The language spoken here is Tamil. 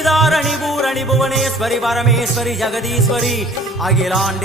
தாரணி பூரணி புவனேஸ்வரி பரமேஸ்வரி ஜெகதீஸ்வரி அகிலாண்டி